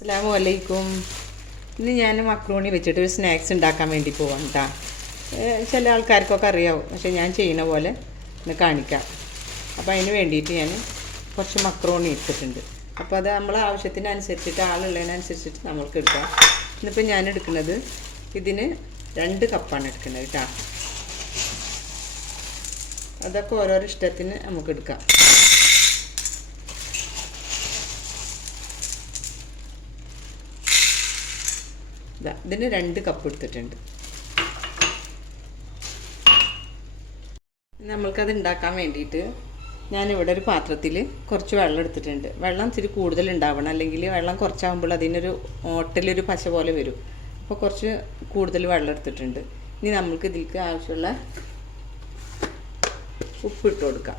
അസ്സലാമു അലൈക്കും. ഇന്ന് ഞാൻ മക്രോണി വെച്ചിട്ട് ഒരു സ്നാക്സ് ഉണ്ടാക്കാൻ വേണ്ടി പോവാം കേട്ടോ. ചില ആൾക്കാർക്കൊക്കെ അറിയാവും, പക്ഷേ ഞാൻ ചെയ്യുന്ന പോലെ ഒന്ന് കാണിക്കാം. അപ്പോൾ അതിന് വേണ്ടിയിട്ട് ഞാൻ കുറച്ച് മക്രോണി എടുത്തിട്ടുണ്ട്. അപ്പോൾ അത് നമ്മളെ ആവശ്യത്തിനനുസരിച്ചിട്ട്, ആളുള്ളതിനനുസരിച്ചിട്ട് നമ്മൾക്ക് എടുക്കാം. ഇന്നിപ്പോൾ ഞാൻ എടുക്കുന്നത് ഇതിന് 2 കപ്പാണ് എടുക്കുന്നത് കേട്ടോ. അതൊക്കെ ഓരോരോ ഇഷ്ടത്തിന് നമുക്ക് എടുക്കാം. ഇതിന് 2 കപ്പ് എടുത്തിട്ടുണ്ട്. നമ്മൾക്കത് ഉണ്ടാക്കാൻ വേണ്ടിയിട്ട് ഞാനിവിടെ ഒരു പാത്രത്തിൽ കുറച്ച് വെള്ളം എടുത്തിട്ടുണ്ട്. വെള്ളം ഇച്ചിരി കൂടുതൽ ഉണ്ടാവണം, അല്ലെങ്കിൽ വെള്ളം കുറച്ചാകുമ്പോൾ അതിനൊരു ഓട്ടലൊരു പശ പോലെ വരും. അപ്പോൾ കുറച്ച് കൂടുതൽ വെള്ളം എടുത്തിട്ടുണ്ട്. ഇനി നമ്മൾക്ക് ഇതിലേക്ക് ആവശ്യമുള്ള ഉപ്പിട്ട് കൊടുക്കാം.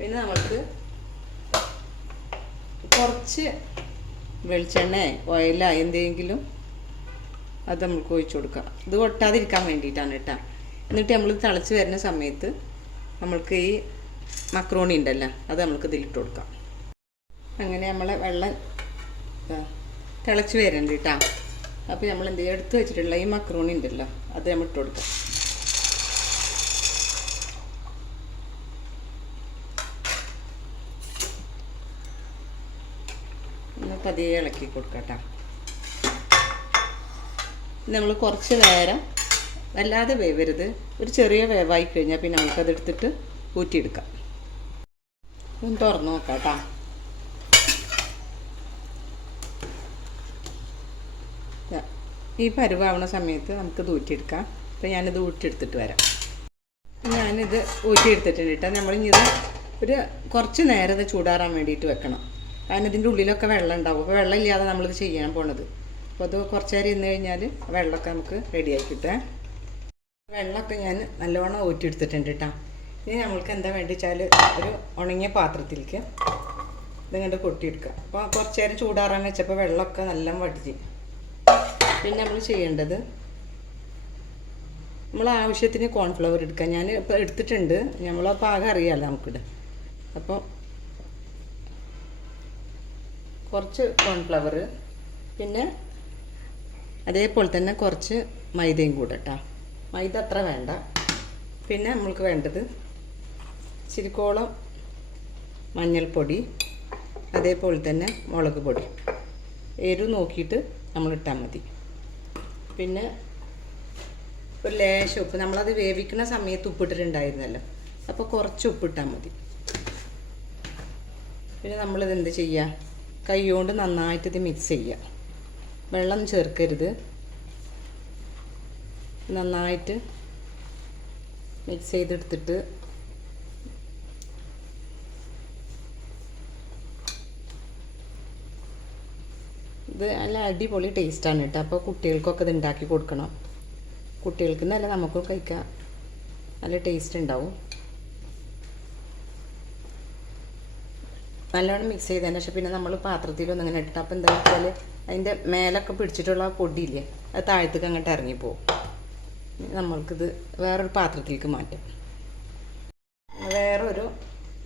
പിന്നെ നമ്മൾക്ക് കുറച്ച് വെളിച്ചെണ്ണ ഓയിലോ എന്തെങ്കിലും അത് നമുക്ക് ഒഴിച്ചു കൊടുക്കാം. ഇത് ഒട്ടാതിരിക്കാൻ വേണ്ടിയിട്ടാണ് കേട്ടോ. എന്നിട്ട് നമ്മൾ തിളച്ച് വരുന്ന സമയത്ത് നമ്മൾക്ക് ഈ മക്രോണി ഉണ്ടല്ലോ, അത് നമ്മൾക്ക് ഇതിലിട്ട് കൊടുക്കാം. അങ്ങനെ നമ്മളെ വെള്ളം തിളച്ച് വരുന്നുണ്ട് കേട്ടോ. അപ്പോൾ നമ്മൾ എന്ത് എടുത്ത് വെച്ചിട്ടുള്ള ഈ മക്രോണി ഉണ്ടല്ലോ, അത് നമ്മൾ ഇട്ട് കൊടുക്കാം. പതിയെ ഇളക്കി കൊടുക്കട്ടോ. നമ്മൾ കുറച്ച് നേരം വല്ലാതെ വേവരുത്, ഒരു ചെറിയ വേവായി കഴിഞ്ഞാൽ പിന്നെ നമുക്കതെടുത്തിട്ട് ഊറ്റിയെടുക്കാം. ഒന്ന് തുറന്ന് നോക്കാം കേട്ടോ. ഈ പരുവാവുന്ന സമയത്ത് നമുക്കിത് ഊറ്റിയെടുക്കാം. അപ്പോൾ ഞാനിത് ഊറ്റിയെടുത്തിട്ട് വരാം. ഞാനിത് ഊറ്റിയെടുത്തിട്ടുണ്ട് കേട്ടോ. നമ്മളിത് ഒരു കുറച്ച് നേരം ഇത് ചൂടാറാൻ വേണ്ടിയിട്ട് വെക്കണം. കാരണം ഇതിൻ്റെ ഉള്ളിലൊക്കെ വെള്ളം ഉണ്ടാവും. അപ്പോൾ വെള്ളം ഇല്ലാതെ നമ്മളിത് ചെയ്യാൻ പോണത്. അപ്പോൾ അത് കുറച്ച് നേരം ഇരുന്ന് കഴിഞ്ഞാൽ വെള്ളമൊക്കെ നമുക്ക് റെഡിയാക്കി കിട്ടാം. വെള്ളമൊക്കെ ഞാൻ നല്ലോണം ഊറ്റിയെടുത്തിട്ടുണ്ട് കേട്ടോ. ഇനി നമ്മൾക്ക് എന്താ വേണ്ടി വെച്ചാൽ ഒരു ഉണങ്ങിയ പാത്രത്തിലേക്ക് ഇതിങ്ങോട്ട് കൊട്ടിയെടുക്കുക. അപ്പോൾ കുറച്ച് നേരം ചൂടാറാൻ വെച്ചപ്പോൾ വെള്ളമൊക്കെ നല്ല വടിച്ച്. പിന്നെ നമ്മൾ ചെയ്യേണ്ടത്, നമ്മൾ ആവശ്യത്തിന് കോൺഫ്ലവർ എടുക്കുക. ഞാൻ ഇപ്പോൾ എടുത്തിട്ടുണ്ട്, നമ്മൾ പാകം അറിയാമല്ലോ നമുക്കിത്. അപ്പോൾ കുറച്ച് കോൺഫ്ലവർ, പിന്നെ അതേപോലെ തന്നെ കുറച്ച് മൈദയും കൂടെ കേട്ടോ. മൈദ അത്ര വേണ്ട. പിന്നെ നമ്മൾക്ക് വേണ്ടത് ചിരിക്കോളം മഞ്ഞൾപ്പൊടി, അതേപോലെ തന്നെ മുളക് പൊടി. എരിവ് നോക്കിയിട്ട് നമ്മളിട്ടാൽ മതി. പിന്നെ ഒരു ലേശം ഉപ്പ്, നമ്മളത് വേവിക്കുന്ന സമയത്ത് ഉപ്പിട്ടിട്ടുണ്ടായിരുന്നല്ലോ, അപ്പോൾ കുറച്ച് ഉപ്പിട്ടാൽ മതി. പിന്നെ നമ്മളിത് എന്ത് ചെയ്യുക, കൈ കൊണ്ട് നന്നായിട്ട് ഇത് മിക്സ് ചെയ്യുക. വെള്ളം ചേർക്കരുത്. നന്നായിട്ട് മിക്സ് ചെയ്തെടുത്തിട്ട് ഇത് നല്ല അടിപൊളി ടേസ്റ്റാണ് കേട്ടോ. അപ്പോൾ കുട്ടികൾക്കൊക്കെ ഇത് ഉണ്ടാക്കി കൊടുക്കണം. കുട്ടികൾക്ക് നല്ല നമുക്കും കഴിക്കാം, നല്ല ടേസ്റ്റ് ഉണ്ടാവും. നല്ലോണം മിക്സ് ചെയ്തതിന് ശേഷം പിന്നെ നമ്മൾ പാത്രത്തിലൊന്നും ഇങ്ങനെ ഇട്ടിട്ട്, അപ്പോൾ എന്താ വെച്ചാൽ അതിൻ്റെ മേലൊക്കെ പിടിച്ചിട്ടുള്ള പൊടിയില്ലേ, അത് താഴത്തേക്ക് അങ്ങോട്ട് ഇറങ്ങിപ്പോവും. നമ്മൾക്കിത് വേറൊരു പാത്രത്തിലേക്ക് മാറ്റാം. വേറൊരു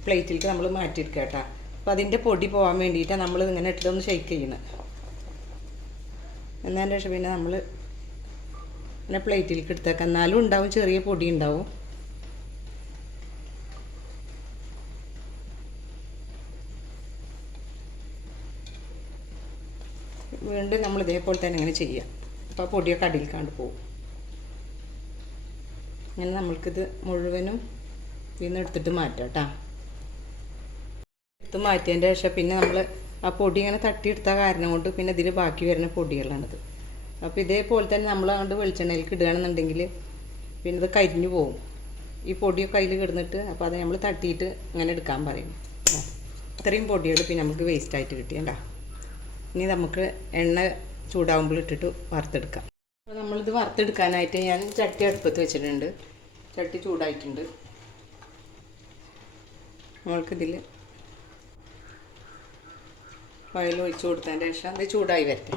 പ്ലേറ്റിലേക്ക് നമ്മൾ മാറ്റിയെടുക്കുക കേട്ടോ. അപ്പോൾ അതിൻ്റെ പൊടി പോകാൻ വേണ്ടിയിട്ടാണ് നമ്മൾ ഇങ്ങനെ ഇട്ടിട്ടൊന്ന് ഷെയ്ക്ക് ചെയ്യുന്നത്. എന്നതിന് ശേഷം പിന്നെ നമ്മൾ ഇങ്ങനെ പ്ലേറ്റിലേക്ക് എടുത്തേക്കാം. എന്നാലും ഉണ്ടാവും, ചെറിയ പൊടി ഉണ്ടാവും. വീണ്ടും നമ്മൾ ഇതേപോലെ തന്നെ ഇങ്ങനെ ചെയ്യാം. അപ്പോൾ പൊടിയൊക്കെ അടിയിൽക്കാണ്ട് പോകും. അങ്ങനെ നമ്മൾക്കിത് മുഴുവനും ഇന്ന് എടുത്തിട്ട് മാറ്റാം കേട്ടോ. എടുത്ത് മാറ്റിയതിൻ്റെ ശേഷം പിന്നെ നമ്മൾ ആ പൊടി ഇങ്ങനെ തട്ടിയെടുത്ത കാരണം കൊണ്ട് പിന്നെ ഇതിൽ ബാക്കി വരുന്ന പൊടികളാണിത്. അപ്പോൾ ഇതേപോലെ തന്നെ നമ്മൾ അങ്ങോട്ട് വെളിച്ചെണ്ണയിലേക്ക് ഇടുകയാണെന്നുണ്ടെങ്കിൽ പിന്നെ ഇത് കരിഞ്ഞു പോകും. ഈ പൊടിയൊക്കെ അതിൽ കിടന്നിട്ട്, അപ്പോൾ അത് നമ്മൾ തട്ടിയിട്ട് ഇങ്ങനെ എടുക്കാൻ പറയും. ഇത്രയും പൊടികൾ പിന്നെ നമുക്ക് വേസ്റ്റായിട്ട് കിട്ടിയണ്ട. ഇനി നമുക്ക് എണ്ണ ചൂടാകുമ്പോൾ ഇട്ടിട്ട് വറുത്തെടുക്കാം. അപ്പോൾ നമ്മളിത് വറുത്തെടുക്കാനായിട്ട് ഞാൻ ചട്ടി അടുപ്പത്ത് വെച്ചിട്ടുണ്ട്. ചട്ടി ചൂടായിട്ടുണ്ട്. നമ്മൾക്കിതിൽ ഓയിൽ ഒഴിച്ച് കൊടുത്തതിൻ്റെ ശേഷം അത് ചൂടായി വരട്ടെ.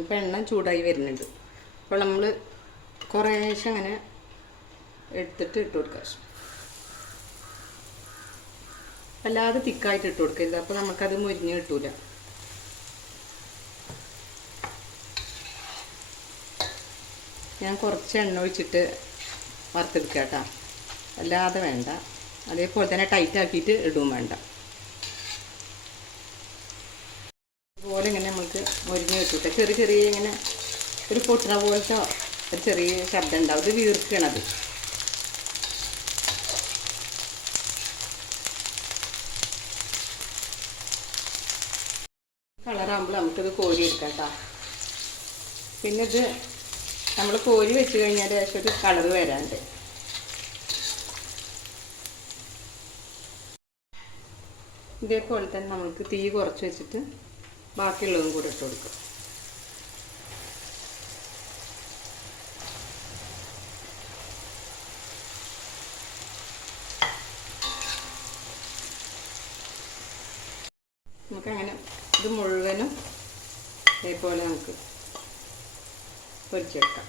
ഇപ്പോൾ എണ്ണ ചൂടായി വരുന്നുണ്ട്. അപ്പോൾ നമ്മൾ കുറേശ്ശെ അങ്ങനെ എടുത്തിട്ട് ഇട്ട് കൊടുക്കുക. അല്ലാതെ തിക്കായിട്ട് ഇട്ട് കൊടുക്കരുത്, അപ്പോൾ നമുക്കത് മുരിഞ്ഞ് കിട്ടൂല. ഞാൻ കുറച്ച് എണ്ണ ഒഴിച്ചിട്ട് വറുത്തെടുക്കുക കേട്ടോ, അല്ലാതെ വേണ്ട. അതേപോലെ തന്നെ ടൈറ്റ് ആക്കിയിട്ട് ഇടുകയും വേണ്ട. അതുപോലെ ഇങ്ങനെ നമുക്ക് മുരിഞ്ഞ് കിട്ടൂട്ടെ. ചെറിയ ചെറിയ ഇങ്ങനെ ഒരു പൊട്ടണ പോലത്തെ ഒരു ചെറിയ ശബ്ദം ഉണ്ടാവും. ഇത് വീർക്കണത്. കളറാകുമ്പോൾ നമുക്കിത് കോരി എടുക്കാം കേട്ടോ. പിന്നെ ഇത് നമ്മൾ കോരി വെച്ച് കഴിഞ്ഞാൽ ഏകദേശം ഒരു കളർ വരാണ്ട്. ഇതേപോലെ തന്നെ നമുക്ക് തീ കുറച്ച് വെച്ചിട്ട് ബാക്കിയുള്ളതും കൂടെ ഇട്ട് കൊടുക്കും. നമുക്കങ്ങനെ ഇത് മുഴുവനും ഇതേപോലെ നമുക്ക് പൊരിച്ചെടുക്കാം.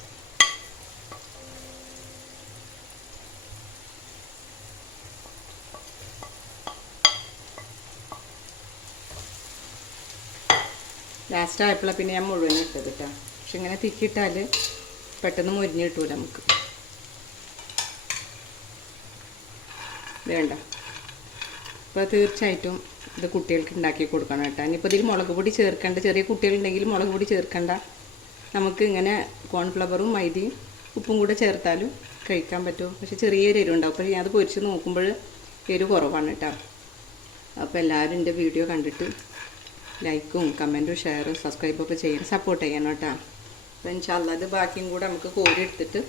ലാസ്റ്റ് ആയപ്പോഴാണ് പിന്നെ ഞാൻ മുഴുവൻ ഇട്ടത് കേട്ടോ. പക്ഷെ ഇങ്ങനെ തിക്കിയിട്ടാൽ പെട്ടെന്ന് മുരിഞ്ഞ് കിട്ടൂല നമുക്ക്. വേണ്ട. അപ്പോൾ തീർച്ചയായിട്ടും ഇത് കുട്ടികൾക്ക് ഉണ്ടാക്കി കൊടുക്കണം കേട്ടോ. ഇനിയിപ്പോൾ ഇതിൽ മുളക് പൊടി ചേർക്കേണ്ട, ചെറിയ കുട്ടികളുണ്ടെങ്കിൽ മുളക് പൊടി ചേർക്കേണ്ട. നമുക്ക് ഇങ്ങനെ കോൺഫ്ലവറും മൈദയും ഉപ്പും കൂടെ ചേർത്താലും കഴിക്കാൻ പറ്റും. പക്ഷെ ചെറിയൊരു എരിവ് ഉണ്ടാവും. അപ്പോൾ ഞാനത് പൊരിച്ച് നോക്കുമ്പോൾ എരിവ് കുറവാണ് കേട്ടോ. അപ്പോൾ എല്ലാവരും എൻ്റെ വീഡിയോ കണ്ടിട്ട് ലൈക്കും കമൻറ്റും ഷെയറും സബ്സ്ക്രൈബും ഒക്കെ ചെയ്യാൻ സപ്പോർട്ട് ചെയ്യണം കേട്ടോ. അപ്പോൾ ഇൻഷാല്ലാ ഇത് ബാക്കിയും കൂടെ നമുക്ക് കോരി എടുത്തിട്ട്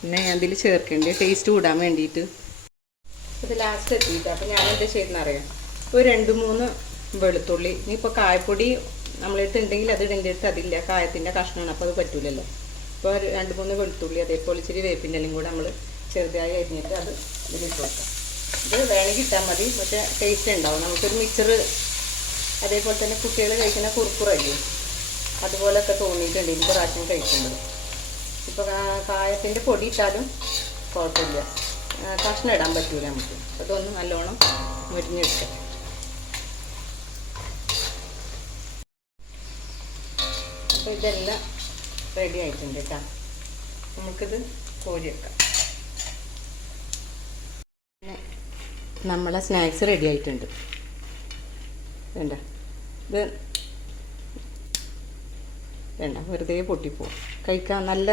പിന്നെ ഞാൻ ഇതിൽ ചേർക്കേണ്ടത് ടേസ്റ്റ് കൂടാൻ വേണ്ടിയിട്ട്. ഇത് ലാസ്റ്റ് എത്തിയിട്ട് അപ്പോൾ ഞാൻ എന്താ ചെയ്യുന്നറിയാം, ഒരു 2-3 വെളുത്തുള്ളി. ഇനിയിപ്പോൾ കായപ്പൊടി നമ്മളടുത്ത് ഉണ്ടെങ്കിൽ അത് ഇതിൻ്റെ അടുത്ത് അതില്ല, കായത്തിൻ്റെ കഷ്ണമാണ്, അപ്പോൾ അത് പറ്റൂലല്ലോ. അപ്പോൾ 2-3 വെളുത്തുള്ളി, അതേപോലെ ഇച്ചിരി വേപ്പിൻ്റെ എല്ലാം കൂടെ നമ്മൾ ചെറുതായി അരിഞ്ഞിട്ട് അത് ഇതിലിട്ട് വെക്കാം. ഇത് വേണമെങ്കിൽ ഇട്ടാൽ മതി, പക്ഷേ ടേസ്റ്റ് ഉണ്ടാവും. നമുക്കൊരു മിക്സർ, അതേപോലെ തന്നെ കുട്ടികൾ കഴിക്കുന്ന കുറുക്കുറല്ലേ, അതുപോലെയൊക്കെ തോന്നിയിട്ടുണ്ട് എനിക്ക് പ്രാവശ്യം കഴിക്കുന്നത്. ഇപ്പോൾ കായത്തിൻ്റെ പൊടി ഇട്ടാലും കുഴപ്പമില്ല, കഷ്ണം ഇടാൻ പറ്റൂല നമുക്ക്. അതൊന്ന് നല്ലോണം മുരിഞ്ഞെടുക്കാം. അപ്പോൾ ഇതെല്ലാം റെഡി ആയിട്ടുണ്ട് കേട്ടോ. നമുക്കിത് കോരി വെക്കാം. നമ്മളെ സ്നാക്സ് റെഡി ആയിട്ടുണ്ട്. വേണ്ട ഇത് വേണ്ട, വെറുതെ പൊട്ടിപ്പോവും. കഴിക്കാൻ നല്ല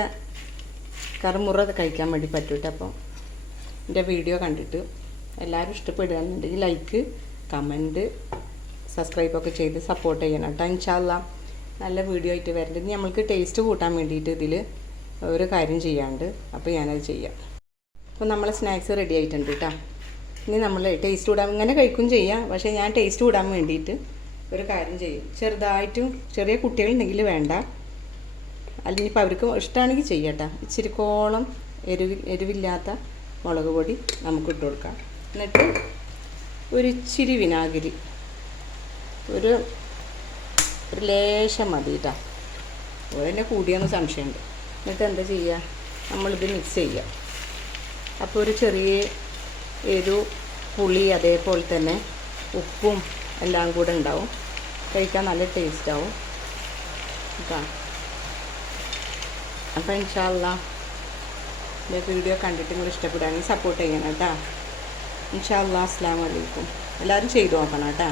കറുമുറ കഴിക്കാൻ വേണ്ടി പറ്റൂട്ടെ. അപ്പോൾ എൻ്റെ വീഡിയോ കണ്ടിട്ട് എല്ലാവരും ഇഷ്ടപ്പെടുകയാണെന്നുണ്ടെങ്കിൽ ലൈക്ക്, കമൻറ്റ്, സബ്സ്ക്രൈബൊക്കെ ചെയ്ത് സപ്പോർട്ട് ചെയ്യണം കേട്ടോ. ഇൻഷാല്ലാ നല്ല വീഡിയോ ആയിട്ട് വരേണ്ടത്. ഇനി നമ്മൾക്ക് ടേസ്റ്റ് കൂട്ടാൻ വേണ്ടിയിട്ട് ഇതിൽ ഒരു കാര്യം ചെയ്യാണ്ട്, അപ്പോൾ ഞാനത് ചെയ്യാം. അപ്പോൾ നമ്മളെ സ്നാക്സ് റെഡി ആയിട്ടുണ്ട് കേട്ടോ. ഇനി നമ്മൾ ടേസ്റ്റ് കൂടാൻ ഇങ്ങനെ കഴിക്കും ചെയ്യാം, പക്ഷേ ഞാൻ ടേസ്റ്റ് കൂടാൻ വേണ്ടിയിട്ട് ഒരു കാര്യം ചെയ്യും. ചെറുതായിട്ടും ചെറിയ കുട്ടികളുണ്ടെങ്കിൽ വേണ്ട, അല്ലെങ്കിൽ ഇപ്പോൾ അവർക്ക് ഇഷ്ടമാണെങ്കിൽ ചെയ്യട്ടോ. ഇച്ചിരിക്കോളം എരിവില്ലാത്ത മുളക് പൊടി നമുക്ക് ഇട്ട് കൊടുക്കാം. എന്നിട്ട് ഒരു ഇച്ചിരി വിനാഗിരി, ഒരു ലേശം മതി കേട്ടോ. അതുപോലെ കൂടിയെന്ന് സംശയമുണ്ട്. എന്നിട്ട് എന്താ ചെയ്യുക, നമ്മളിത് മിക്സ് ചെയ്യുക. അപ്പോൾ ഒരു ചെറിയ എരിവ്, പുളി, അതേപോലെ തന്നെ ഉപ്പും എല്ലാം കൂടെ ഉണ്ടാവും. കഴിക്കാൻ നല്ല ടേസ്റ്റ് ആവും കേട്ടോ. അപ്പോൾ ഇൻഷാല്ലാ എൻ്റെ വീഡിയോ കണ്ടിട്ട് നിങ്ങൾ ഇഷ്ടപ്പെടുകയാണെങ്കിൽ സപ്പോർട്ട് ചെയ്യണം കേട്ടോ. ഇൻഷാല്ലാ അസ്സലാമു അലൈക്കും. എല്ലാവരും ചെയ്തു നോക്കണം കേട്ടോ.